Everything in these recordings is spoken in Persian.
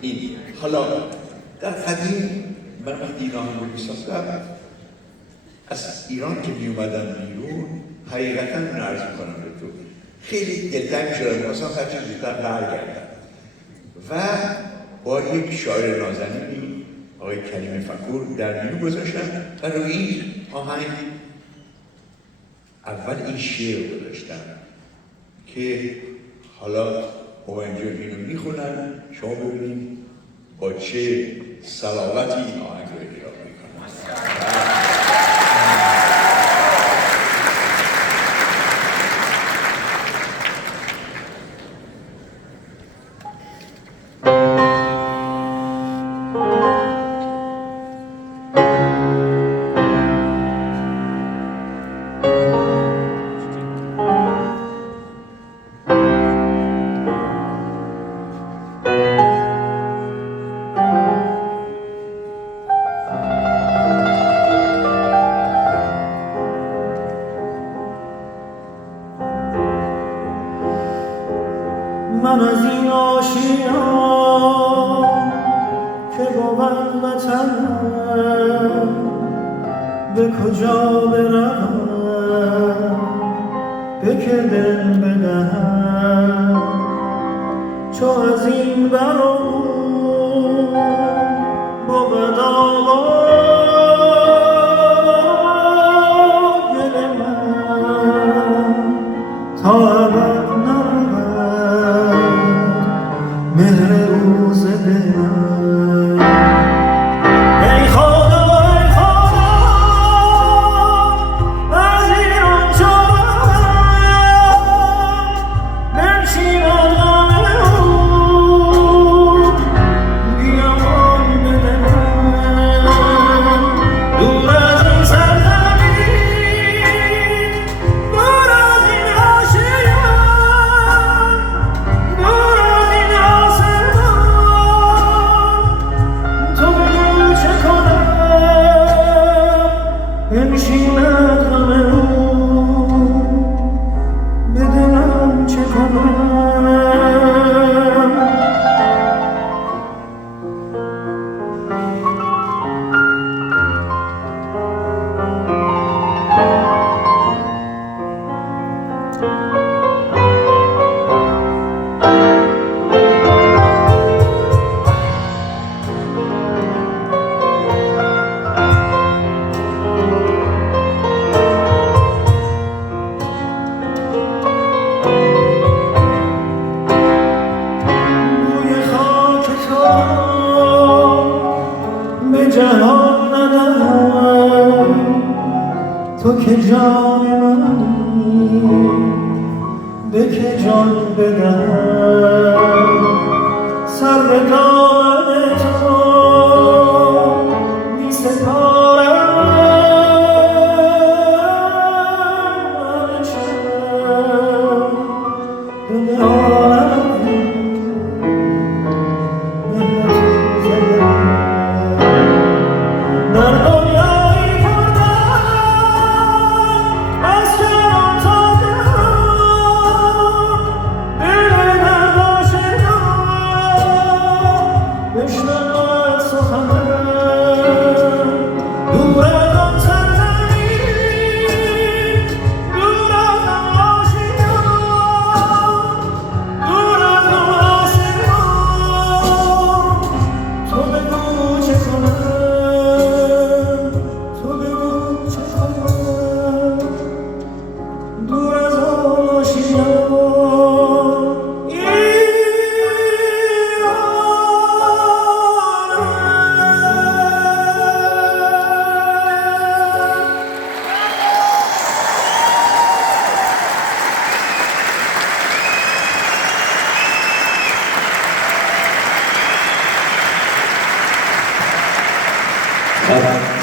این حالا در قدیم من وقتی این آهنگ رو می‌ساختم از ایران که میومدم بیرون حقیقتا عرض میکنم به تو خیلی دلتنگ شدم می‌خواستم هر چیز زودتر برگردم و با یک شاعر نازنینی آقای کریم فکور در میون گذاشتم و روی این آهنگ اول این شعر رو گذاشتم که حالا با اینجا اینو میخونم شما ببینید با چه صلابتی این آهنگ رو اجرا میکنم. من از این آشیان که بود وطنم به کجا بروم به که دل بدهم چو از این برون بود آقای دل من تا ابد مهر روز دلم ای خدا ای خدا از ایران جانم بنشیند غم او بیامان به دلم دور از این سرزمین دور از این آشیان دور از این بنشیند غم او به دلم چه کنم جهان ندارم تو که جان منی به که جان بدم سر به دامن تو می سپارم شب به عالم در دنیایی پردن از جهان تا جهان دل من آشنا بشنود سخنم دور از آن سرزمین دور از آن آشیان دور از آن آسمان تو بگو چه کنم دور از آشیان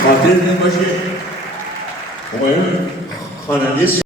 خاطر نباشه همایون خواننده